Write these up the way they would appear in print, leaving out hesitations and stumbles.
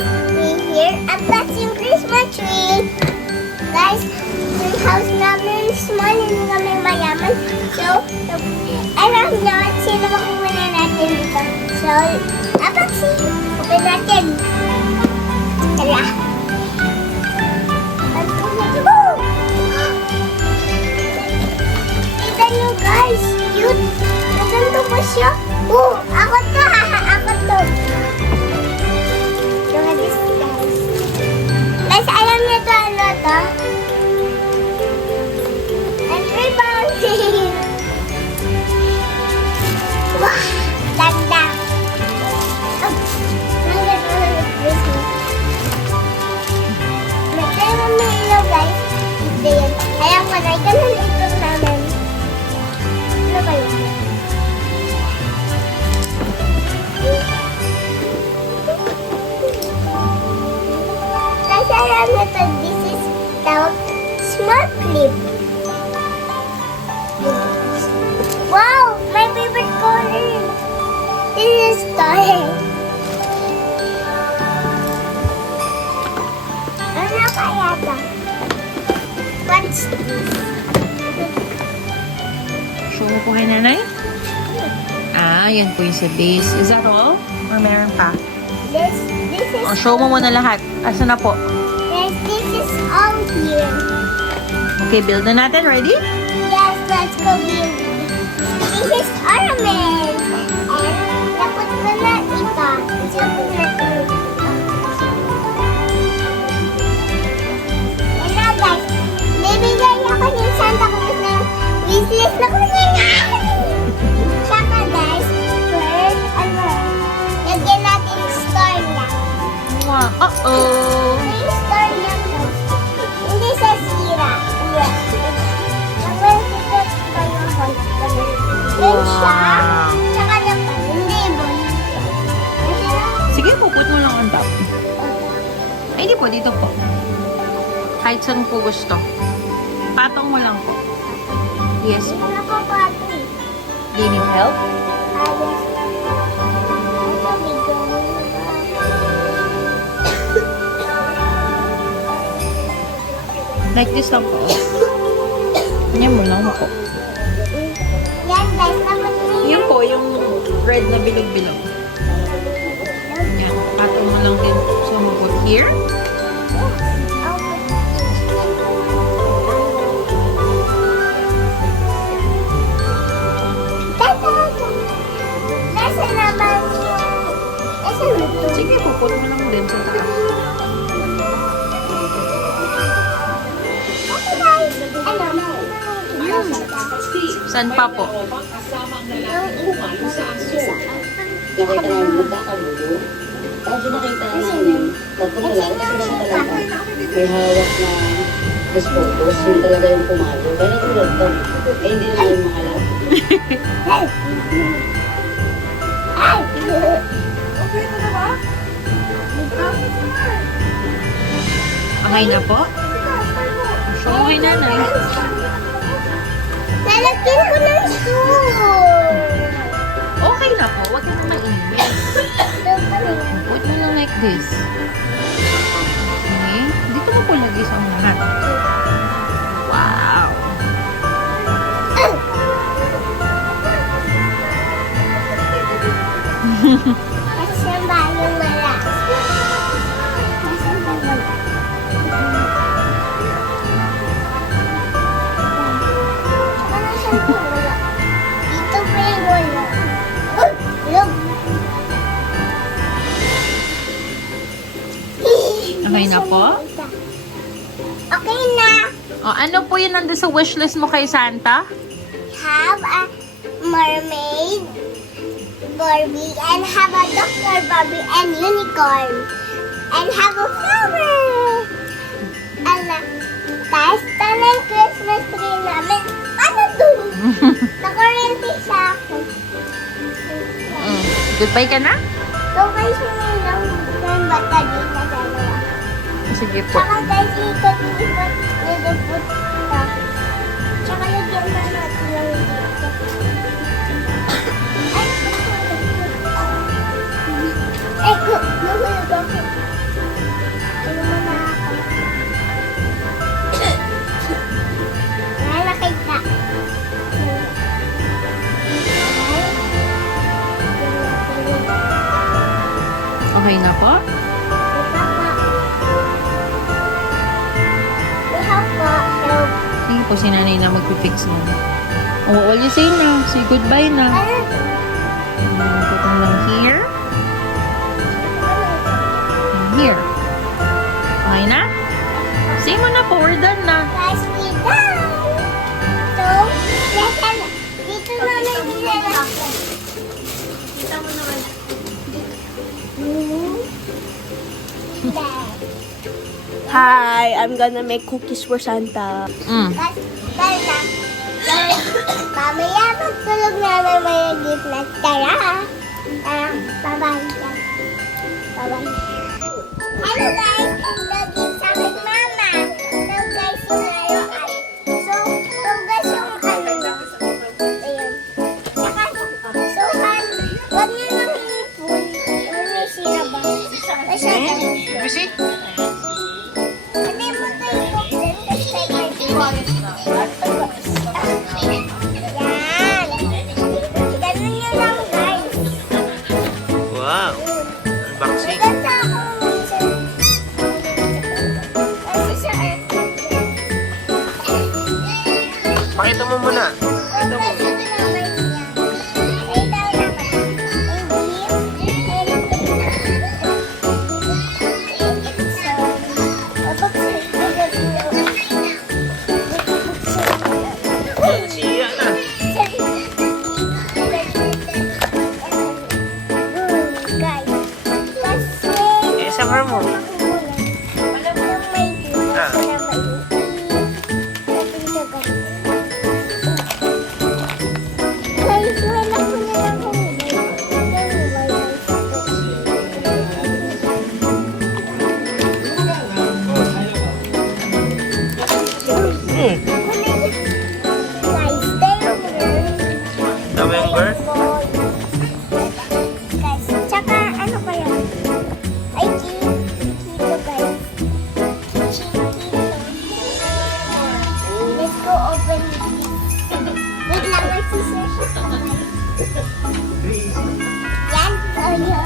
guys, we here unboxing Christmas tree. Guys, yung house namin small, hindi kami mayaman. So, alam nyo, sino makuha natin dito. So, unboxing. Open natin. Tara. Kita nyo guys, cute. Naganda pa siya. Ako to. Ako to. Look at this guys. Guys, alam niyo to ano to? And rebounding. Wow! Ganda. Guys, ito yun. Alam ko na, ito na ito namin. Ano ba yun? Kasi alam nyo to, this is the small clip. Wow! My favorite color! This is toy. Ano kaya ba? What's this? Show mo po kay nanay? Yan po yung sa base. Is that all? Or meron pa? This is Show mo muna lahat. Asa na po? this is all here. Okay, build na natin. Ready? Yes, let's go build. This is ornament. And naput ko na ito. Ito natin. Hello guys. Bibigyan ako ng Santa Claus na wishlist na ko niya nga. Saka guys, first, lagyan natin yung star niya. Wow. Uh-oh. Yung star niya guys. Hindi sa sira. Yes. Yun siya. Tsaka naman, hindi mo. Sige po, put mo lang on top. Ay, hindi po. Dito po. Kahit saan po gusto. Patong mo lang po. Yes po. Ano pa pa ito eh? Do you need help? Yes. Ito, bigo mo na. Like this lang po. Ganyan mo lang po. Yan guys, tapos Yan po, yung red na bilog-bilog. Yan. Patong mo lang din. So, mo put here. Nasa naman yung... Nasa luto. Sige po, put mo lang din sa taas. Okay guys. Ano? Saan pa po? Nakita namin magkakagulo. Tapos nakita namin, tatlong lalaki sila sa talaga. May hawak na respondos, yun talaga yung pumalo. Kaya natulad to. Eh, hindi namin makalap. Okay na po? Show mo kay nanay. Nalagyan ko ng spoon. Okay na po. Huwag mo mainit. Put mo lang like this. Okay. Dito mo po lagay sa unahan. Wow. Kasi ba yung wala? Dito pa yung wala. Look. Okay na po? Okay na. O, ano po yun nandun sa wishlist mo kay Santa? Have a mermaid, Barbie, and have a Dr. Barbie and unicorn. And have a flower. And taas ng Christmas tree namin. Ano to? Nakurente siya ako. Goodbye ka na? So guys, may lang ng battery na dalawa. Sige po. Tsaka guys, ikot-ikot nilipot ka. Tsaka lagyan na natin yung dito. Ay, nahulog ako. po? Sige po, si nanay na magpipix na. Oh, all you say na. Say goodbye na. Put them lang here. And here. Okay na? Say mo na po, we're done na. Guys, we done! So, dito na lang nilalagay. Hi, I'm gonna make cookies for Santa. Guys, mamaya magtulog namin may gift na tara. Bye-bye. Bye-bye. Hello guys, the gift sa akin mama. So guys, yung layuan. So guys, yung ano na. Ayun. Saka, so wag nyo nang ipon. Yung may sirabang. Kasi, hindi mo tayo ipon. Kasi tayo yan. Ganun nyo lang guys. Wow! Unboxing. Ganda ako minsan. Kasi sa Pakita mo muna. Siya na. Eh, summer mo. November? Guys, tsaka ano pa yan? Ay, kito guys. Let's go open this. Wait lang, may scissors siya. Yan, tayo.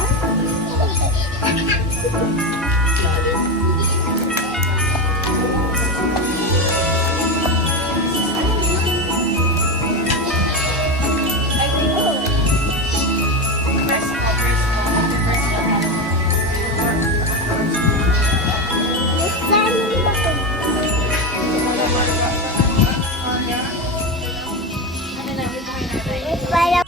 Para